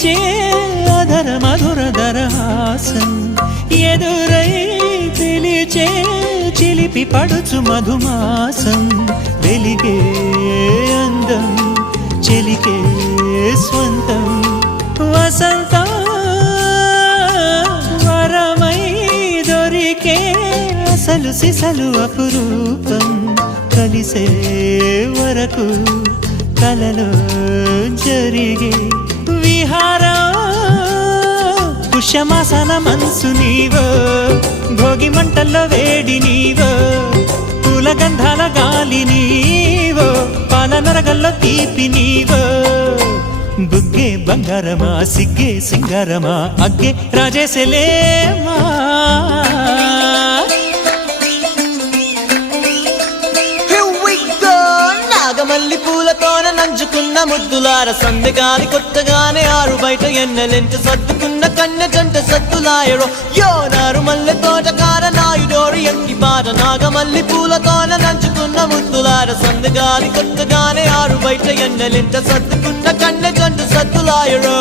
వీచే అధర మధుర దరహాసం ఎదురై పిలిచే చిలిపి పడుచు మధుమాసం వెలిగే అందం చెలికే స్వంతం వసంతం వరమై దొరికే అసలు సిసలు అపురూపం కలిసే వరకు కలలో జరిగే విహారం పుష్యమాసన మనసు నీవో భోగి మంటల్లో వేడి నీవో పూల గంధాల గాలి నీవో పాల నరగల్లో తీపి నీవో బుగ్గే బంగారమా సిగ్గే సింగారమా అగ్గే రాజేసలేమా నాగమల్లి పూలతోన నంచుకున్న ముద్దులార సందెగాలి కొట్టగానే ఆరు బయట ఎన్నెలెంట సర్దుకున్న కన్నె జంట సత్తులాయరో యో నారు మల్లె తోటకార నాయుడోరు ఎంకి పాట నాగమల్లి పూలతోన నంచుకున్న ముద్దులార సందెగాలి కొట్టగానే ఆరు బయట ఎన్నెలెంట సర్దుకున్న కన్నె జంట సత్తులాయరో